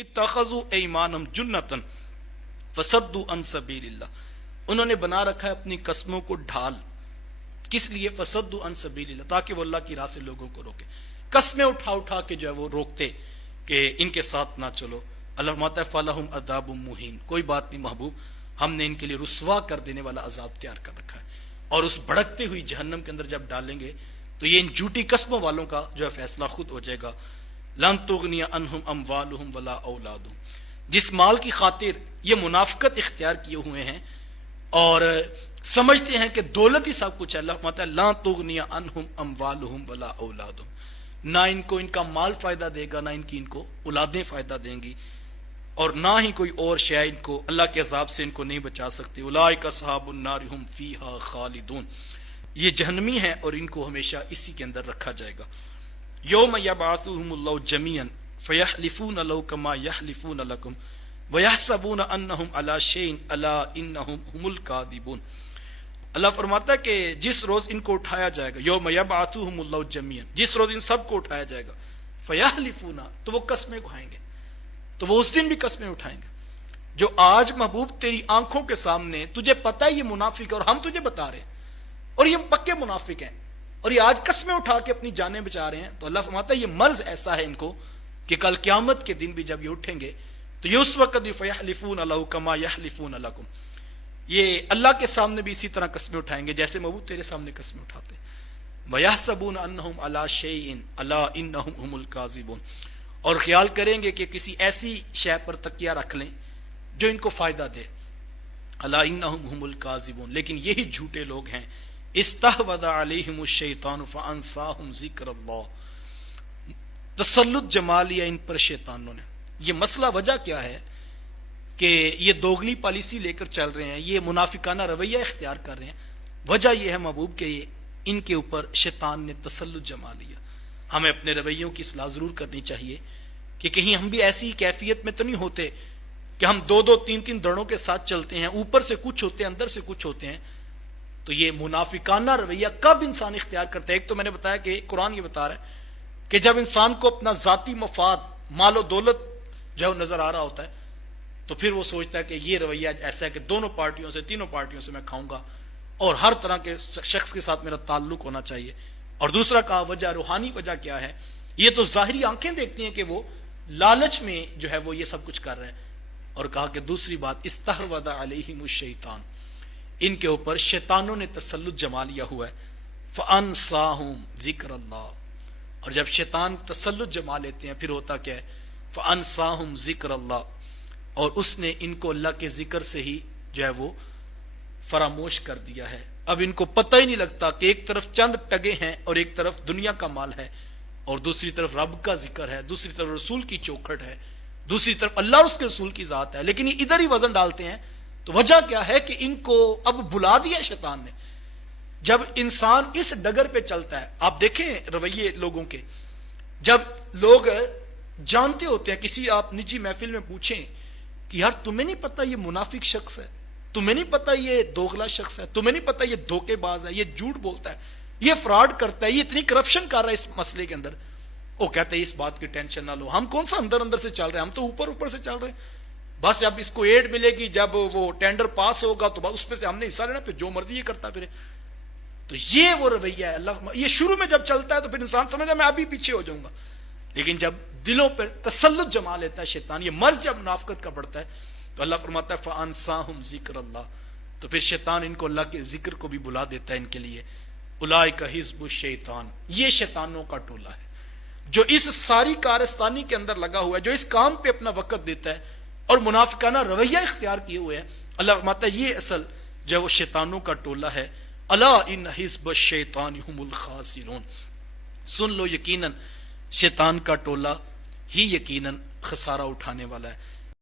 इत्तखज़ू ऐमानहुम जुन्नतन फसद्दू अन सबीलिल्लाह, उन्होंने बना रखा है अपनी कस्मों को ढाल। किस लिए? फसद्दू अन सबीलिल्लाह, ताकि वो अल्लाह की राह से लोगों को रोके। कस्में उठा उठा के जो है वो रोकते कि इनके साथ ना चलो। अल्लाह फरमाता है फलहुम अज़ाबुम मुहीन, कोई बात नहीं महबूब, हमने इनके लिए रुस्वा कर देने वाला अजाब तैयार कर रखा है। और उस भड़कती हुई जहन्नम के अंदर जब डालेंगे तो ये इन झूठी कस्मों वालों का जो है फैसला खुद हो जाएगा। लन तुगनिया अनहुम अमवालुहुम वला औलादुहुम, जिस माल की खातिर ये मुनाफिकत इख्तियार किए हुए हैं और समझते हैं कि दौलत ही सब कुछ है। अल्लाह फरमाता है ला तुगनिया अनहुम अमवालुहुम वला औलादुहुम, ना इनको इनका माल फायदा देगा, ना इनको औलादें फायदा देंगी, और ना ही कोई और शय इनको अल्लाह के अजाब से इनको नहीं बचा सकती। उलाइका अस्हाबुन नार हुम फीहा खालिदून, ये जहन्नमी है और इनको हमेशा इसी के अंदर रखा जाएगा। यौम यबअथुहुमुल्लाहु जमीअन फयहलिफून लहू कमा यहलिफून लकुम वयहसबून अन्नहुम अला शैइन अला इन्नहुम हुमुल कादिबून। अल्लाह फरमाता है कि जिस रोज इनको उठाया जाएगा, यौम यबअथुहुमुल्लाहु जमीअन, जिस रोज इन सबको उठाया जाएगा, फयहलिफूना, तो वो कस्में खाएंगे, तो वो उस दिन भी कस्में उठाएंगे। जो आज महबूब तेरी आंखों के सामने तुझे पता है ये मुनाफिक है और हम तुझे बता रहे हैं और ये पक्के मुनाफिक हैं और ये आज कस्में उठा के अपनी जानें बचा रहे हैं, तो अल्लाह फरमाता है ये मर्ज ऐसा है इनको कि कल क़यामत के दिन भी जब ये उठेंगे तो ये उस वक्त भी फयहलिफून लहू कमा यहलिफून लकुम, ये अल्लाह के सामने भी इसी तरह कस्में उठाएंगे जैसे महबूब तेरे सामने कस्में उठाते हैं। वयहसबून अन्नहुम अला शैइन अला इन्नहुम हुमुल काज़िबून, और ख्याल करेंगे कि किसी ऐसी शय पर तकिया रख लें जो इनको फायदा दे। अला इन्नहुम हुमुल काज़िबून, लेकिन यही झूठे लोग हैं। इस्तहवज़ अलैहिमुश शैतानु फअंसाहुम ज़िक्रुल्लाह, तसल्लुत जमा लिया इन पर शैतानों ने। ये मसला वजह क्या है कि ये दोगली पॉलिसी लेकर चल रहे हैं, ये मुनाफिकाना रवैया इख्तियार कर रहे हैं। वजह यह है महबूब के इनके ऊपर शैतान ने तसल्लुत जमा लिया। हमें अपने रवैयों की इस्लाह जरूर करनी चाहिए कि कहीं हम भी ऐसी कैफियत में तो नहीं होते कि हम दो दो तीन तीन दड़ों के साथ चलते हैं, ऊपर से कुछ होते हैं अंदर से कुछ होते हैं। तो ये मुनाफिकाना रवैया कब इंसान इख्तियार करता है? एक तो मैंने बताया कि कुरान ये बता रहा है कि जब इंसान को अपना जाती मफाद मालो दौलत जो है नजर आ रहा होता है तो फिर वो सोचता है कि ये रवैया ऐसा है कि दोनों पार्टियों से तीनों पार्टियों से मैं खाऊंगा और हर तरह के शख्स के साथ मेरा ताल्लुक होना चाहिए। और दूसरा कहा वजह, रूहानी वजह क्या है? ये तो जाहिरी आंखें देखती हैं कि वो लालच में जो है वो ये सब कुछ कर रहे हैं। और कहा कि दूसरी बात, इस्तहवज़ अलैहिमुश शैतान, इनके ऊपर शैतानों ने तसल्लुत जमा लिया हुआ है। फअंसाहुम ज़िक्रुल्लाह, और जब शैतान तसल्लुत जमा लेते हैं फिर होता क्या है? फअंसाहुम ज़िक्रुल्लाह, और उसने इनको अल्लाह के जिक्र से ही जो है वो फरामोश कर दिया है। अब इनको पता ही नहीं लगता कि एक तरफ चंद टगे हैं और एक तरफ दुनिया का माल है और दूसरी तरफ रब का जिक्र है, दूसरी तरफ रसूल की चौखट है, दूसरी तरफ अल्लाह और उसके रसूल की जात है, लेकिन ये इधर ही वजन डालते हैं। तो वजह क्या है कि इनको अब बुला दिया शैतान ने। जब इंसान इस डगर पे चलता है, आप देखें रवैये लोगों के, जब लोग जानते होते हैं, किसी आप निजी महफिल में पूछें कि यार तुम्हें नहीं पता ये मुनाफिक शख्स है, तुम्हें नहीं पता ये दोगला शख्स है, तुम्हें नहीं पता ये धोखेबाज है, ये झूठ बोलता है, ये फ्रॉड करता है, ये इतनी करप्शन कर रहा है इस मसले के अंदर, वो कहते हैं इस बात की टेंशन ना लो, हम कौन सा अंदर अंदर से चल रहे हैं, हम तो ऊपर ऊपर से चल रहे हैं। बस जब इसको एड मिलेगी, जब वो टेंडर पास होगा तो बस उसमें से हमने हिस्सा लेना, फिर जो मर्जी ये करता फिर। तो ये वो रवैया है अल्लाह। ये शुरू में जब चलता है तो फिर इंसान समझता है मैं अभी पीछे हो जाऊंगा, लेकिन जब दिलों पर तसल्लुत जमा लेता है शैतान, ये मर्ज जब मुनाफिकत का बढ़ता है तो अल्लाह फरमाता है फअंसाहुम ज़िक्रुल्लाह, तो फिर शैतान इनको अल्लाह के जिक्र को भी बुला देता है इनके लिए। उलाइका हिज़्बुश शैतान, ये शैतानों का टोला है जो इस सारी कारस्तानी के अंदर लगा हुआ है, जो इस काम पे अपना वक्त देता है और मुनाफिकाना रवैया इख्तियार किए हुए हैं। अल्लाह फरमाता है ये असल जो है वो शैतानों का टोला है। अला इन हिज़्बुश शैतान हुमुल खासिरून, सुन लो यकीनन शैतान का टोला ही यकीनन खसारा उठाने वाला है।